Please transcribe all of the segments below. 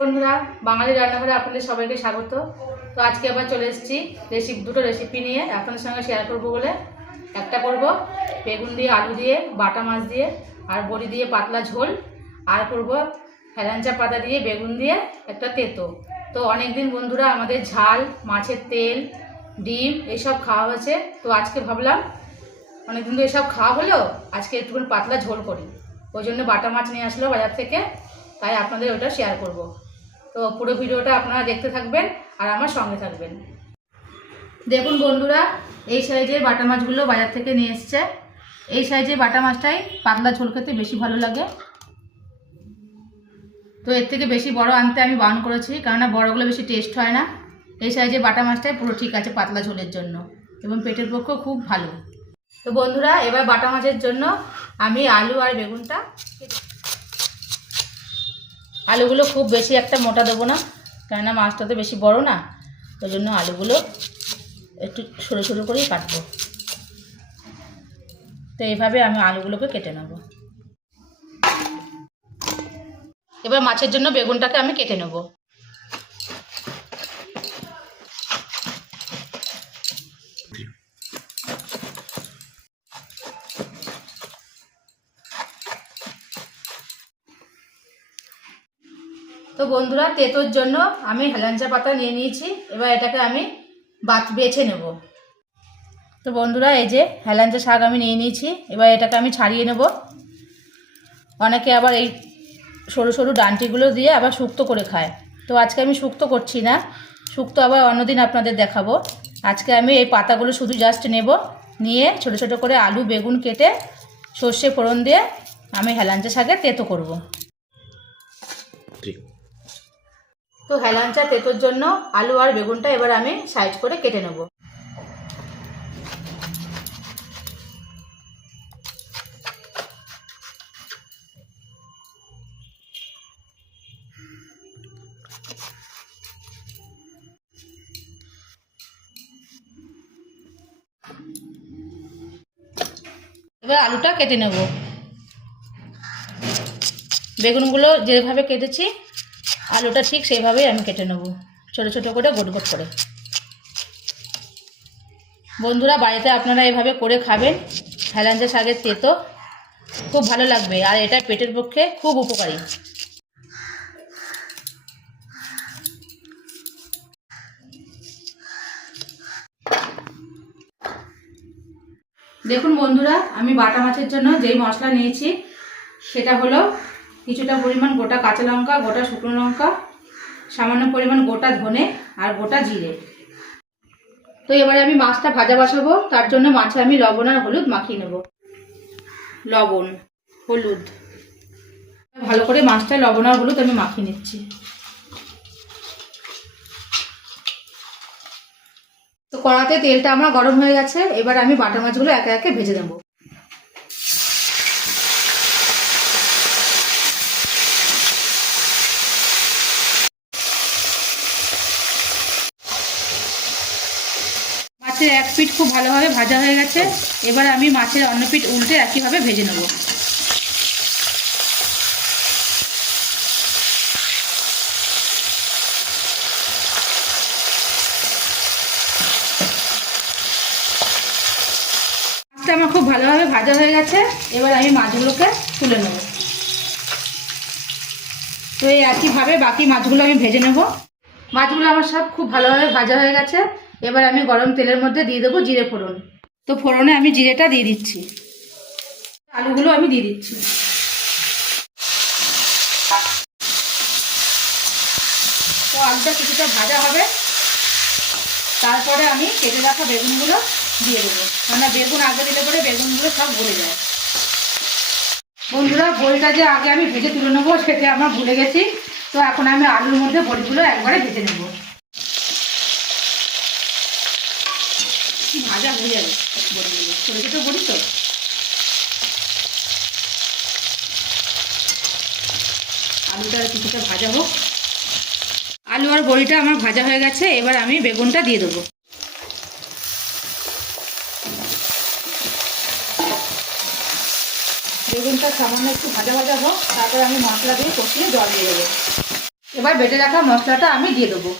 বন্ধুরা, বাঙালি রান্নাঘরে আপনাদের সবাইকে স্বাগত। তো আজকে আবার চলে এসেছি রেসিপি দুটো রেসিপি নিয়ে আপনাদের সঙ্গে শেয়ার করব বলে। একটা করব বেগুন দিয়ে, আলু দিয়ে, বাটা মাছ দিয়ে, আর বড়ি দিয়ে পাতলা ঝোল। আর করব হেলাঞ্চা পাতা দিয়ে, বেগুন দিয়ে একটা তেতো। তো অনেক দিন বন্ধুরা আমাদের ঝাল, মাছের তেল, ডিম এসব খাওয়া হয়েছে। তো আজকে ভাবলাম, অনেকদিন তো এসব খাওয়া হলেও আজকে একটুখানি পাতলা ঝোল করি। ওই জন্য বাটা মাছ নিয়ে আসলো বাজার থেকে, তাই আপনাদের ওটা শেয়ার করব। তো পুরো ভিডিওটা আপনারা দেখতে থাকবেন আর আমার সঙ্গে থাকবেন। দেখুন বন্ধুরা, এই সাইজে বাটা মাছগুলো বাজার থেকে নিয়ে এসছে। এই সাইজে বাটা মাছটাই পাতলা ঝোল খেতে বেশি ভালো লাগে। তো এর থেকে বেশি বড় আনতে আমি বারণ করেছি, কেননা বড়গুলো বেশি টেস্ট হয় না। এই সাইজে বাটা মাছটাই পুরো ঠিক আছে পাতলা ঝোলের জন্য এবং পেটের পক্ষেও খুব ভালো। তো বন্ধুরা, এবার বাটা মাছের জন্য আমি আলু আর বেগুনটা আলুগুলো খুব বেশি একটা মোটা দেবো না, কেননা মাছটা তো বেশি বড় না, ওই জন্য আলুগুলো একটু সরু সরু করেই কাটবো। তো এইভাবে আমি আলুগুলোকে কেটে নেব। এবার মাছের জন্য বেগুনটাকে আমি কেটে নেব। তো বন্ধুরা, তেতোর জন্য আমি হেলাঞ্চা পাতা নিয়ে নিয়েছি। এবার এটাকে আমি বাত, বেছে নেব। তো বন্ধুরা, এই যে হেলাঞ্চা শাক আমি নিয়ে নিয়েছি। এবার এটাকে আমি ছাড়িয়ে নেব। অনেকে আবার এই সরু সরু ডান্টিগুলো দিয়ে আবার শুক্তো করে খায়। তো আজকে আমি শুক্তো করছি না। শুক্তো আবার অন্যদিন আপনাদের দেখাবো। আজকে আমি এই পাতাগুলো শুধু জাস্ট নেব। নিয়ে ছোট ছোট করে আলু, বেগুন কেটে সর্ষে ফোড়ন দিয়ে আমি হেলাঞ্চা শাকের তেতো করব। তো হেলাঞ্চা তেতোর জন্য আলু আর বেগুনটা এবার আমি সাইজ করে কেটে নেব। এবার আলুটা কেটে নেব। বেগুনগুলো যেভাবে কেটেছি আলুটা ঠিক সেইভাবেই আমি কেটে নেব। ছোটো ছোটো করে, গোট গোট করে। বন্ধুরা, বাড়িতে আপনারা এভাবে করে খাবেন। হেলাঞ্জা শাকের তেতো। খুব ভালো লাগবে। আর এটা পেটের পক্ষে খুব উপকারী। দেখুন বন্ধুরা, আমি বাটা মাছের জন্য যেই মশলা নিয়েছি, সেটা হলো কিছুটা পরিমাণ গোটা কাঁচা লঙ্কা, গোটা শুকনো লঙ্কা, সামান্য পরিমাণ গোটা ধনে আর গোটা জিরে। তো এবারে আমি মাছটা ভাজা বসাবো, তার জন্য মাছে আমি লবণ আর হলুদ মাখিয়ে নেব। লবণ, হলুদ। ভালো করে মাছটা লবণ আর হলুদ আমি মাখিয়ে নিচ্ছি। তো কড়াতে তেলটা আমার গরম হয়ে গেছে, এবার আমি বাটা মাছগুলো একে একে ভেজে নেব। মাছের এক পিঠ খুব ভালোভাবে ভাজা হয়ে গেছে। এবার আমি মাছের অন্য পিঠ উল্টে একইভাবে ভেজে নেব। মাছটা আমার খুব ভালোভাবে ভাজা হয়ে গেছে। এবার আমি মাছগুলোকে তুলে নেব। তো এই একইভাবে বাকি মাছগুলো আমি ভেজে নেব। মাছগুলো আমার সব খুব ভালোভাবে ভাজা হয়ে গেছে। এবার আমি গরম তেলের মধ্যে দিয়ে দেবো জিরে ফোড়ন। তো ফোড়নে আমি জিরেটা দিয়ে দিচ্ছি। আলুগুলো আমি দিয়ে দিচ্ছি। তো আলুটা কিছুটা ভাজা হবে। তারপরে আমি কেটে রাখা বেগুনগুলো দিয়ে দেবো। কেননা বেগুন আগে দিলে পরে বেগুনগুলো সব গলে যায়। বন্ধুরা বড়িটা যে আগে আমি ভেজে তুলে নেব, সেটা আমার ভুলে গেছি। তো এখন আমি আলুর মধ্যে বড়িগুলো একবারে ভেজে নেব। ভাজা হয়ে যাবে। বড়িগুলো ছোটো ছোটো বড়ি তো। আলুটা কিছুটা ভাজা হোক। আলু আর বড়িটা আমার ভাজা হয়ে গেছে, এবার আমি বেগুনটা দিয়ে দেবো। বেগুনটা সামান্য একটু ভাজা ভাজা হোক, তারপর আমি মশলা দিয়ে কষিয়ে জল দিয়ে দেবো। এবার বেটে রাখা মশলাটা আমি দিয়ে দেবো।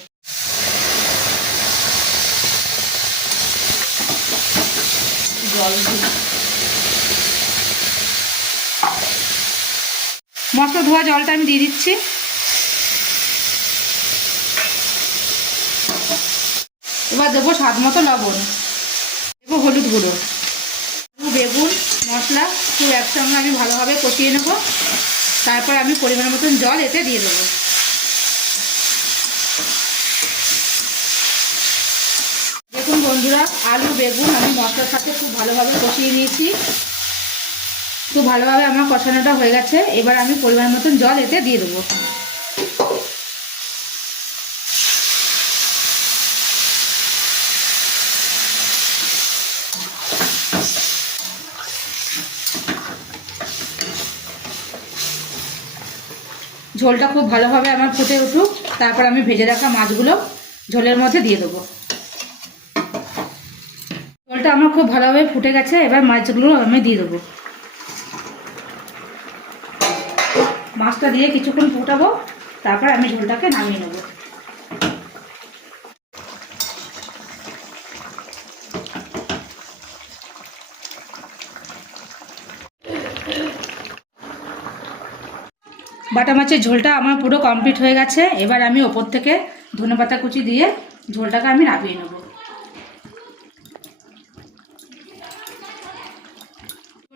মশলা ধোয়া জলটা আমি দিয়ে দিচ্ছি। এবার দেবো স্বাদ মতো লবণ। দেবো হলুদ গুঁড়ো। বেগুন, মশলা, খুব একসঙ্গে আমি ভালোভাবে কষিয়ে নেব। তারপর আমি পরিমাণ মতন জল এতে দিয়ে দেবো দেখুন বন্ধুরা বেগুন আমি মশলার সাথে খুব ভালোভাবে কষিয়ে নিয়েছি। খুব ভালোভাবে আমার কষানোটা হয়ে গেছে। এবার আমি পরিমাণ মতন জল এতে দিয়ে দেবো। ঝোলটা খুব ভালোভাবে আমার ফুটে উঠুক। তারপর আমি ভেজে রাখা মাছগুলো ঝোলের মধ্যে দিয়ে দেবো। আমার খুব ভালোভাবে ফুটে গেছে, এবার মাছগুলো আমি দিয়ে দেবো। মাছটা দিয়ে কিছুক্ষণ ফুটাবো, তারপর আমি ঝোলটাকে নামিয়ে নেব। বাটা মাছের ঝোলটা আমার পুরো কমপ্লিট হয়ে গেছে, এবার আমি ওপর থেকে ধনেপাতা কুচি দিয়ে ঝোলটাকে আমি নামিয়ে নেব।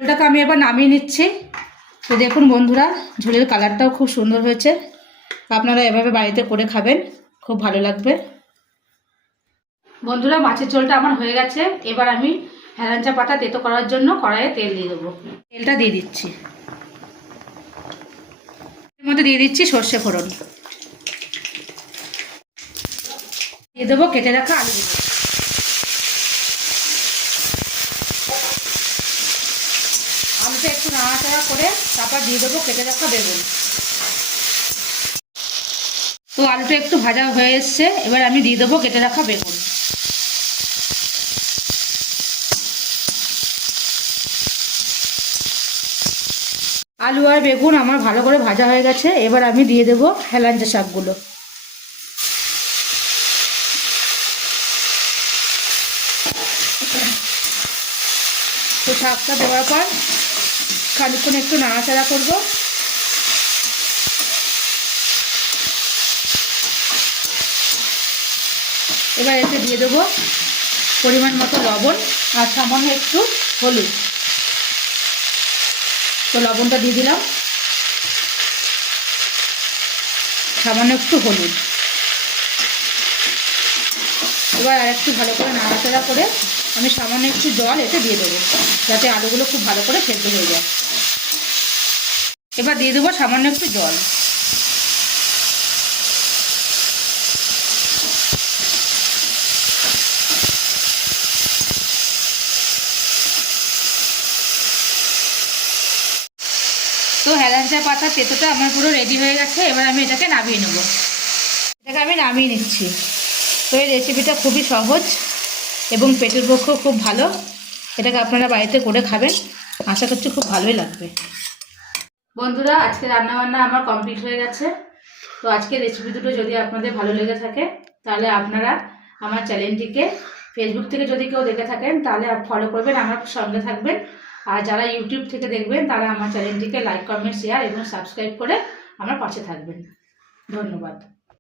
ঝোলটাকে আমি এবার নামিয়ে নিচ্ছি। তো দেখুন বন্ধুরা, ঝোলের কালারটাও খুব সুন্দর হয়েছে। আপনারা এভাবে বাড়িতে করে খাবেন, খুব ভালো লাগবে। বন্ধুরা, মাছের ঝোলটা আমার হয়ে গেছে। এবার আমি হেলাঞ্চা পাতা তেতো করার জন্য কড়াইয়ে তেল দিয়ে দেবো। তেলটা দিয়ে দিচ্ছি। এর মধ্যে দিয়ে দিচ্ছি সর্ষে ফোড়ন। দিয়ে দেবো কেটে রাখা আলু আলুটা একটু নাড়াচাড়া করে তারপর দিয়ে দেবো কেটে রাখা বেগুন। তো আলুটা একটু ভাজা হয়ে এসছে, এবার আমি দিয়ে দেবো কেটে রাখা বেগুন। আলু আর বেগুন আমার ভালো করে ভাজা হয়ে গেছে, এবার আমি দিয়ে দেবো হেলাঞ্চা শাকগুলো। তো শাকটা দেওয়ার পর খানিক্ষণ একটু নাড়াচাড়া করব। এবার এতে দিয়ে দেবো পরিমাণ মতো লবণ আর সামান্য একটু হলুদ। তো লবণটা দিয়ে দিলাম। সামান্য একটু হলুদ। এবার আর একটু ভালো করে নাড়াচাড়া করে আমি সামান্য একটু জল এতে দিয়ে দেবো, যাতে আলুগুলো খুব ভালো করে সেদ্ধ হয়ে যায়। এবার দিয়ে দেবো সামান্য একটু জল। তো হেলাঞ্চা পাতা তেতোটা আমার পুরো রেডি হয়ে গেছে, এবার আমি এটাকে নামিয়ে নেব। এটাকে আমি নামিয়ে নিচ্ছি। তো এই রেসিপিটা খুবই সহজ এবং পেটের পক্ষেও খুব ভালো। এটাকে আপনারা বাড়িতে করে খাবেন। আশা করছি খুব ভালোই লাগবে। বন্ধুরা, আজকে রান্নাবান্না আমার কমপ্লিট হয়ে গেছে। তো আজকে রেসিপি দুটো যদি আপনাদের ভালো লেগে থাকে, তাহলে আপনারা আমার চ্যানেলটিকে ফেসবুক থেকে যদি কেউ দেখে থাকেন, তাহলে ফলো করবেন, আমার সঙ্গে থাকবেন। আর যারা ইউটিউব থেকে দেখবেন, তারা আমার চ্যানেলটিকে লাইক কমেন্ট শেয়ার এবং সাবস্ক্রাইব করে আমার পাশে থাকবেন। ধন্যবাদ।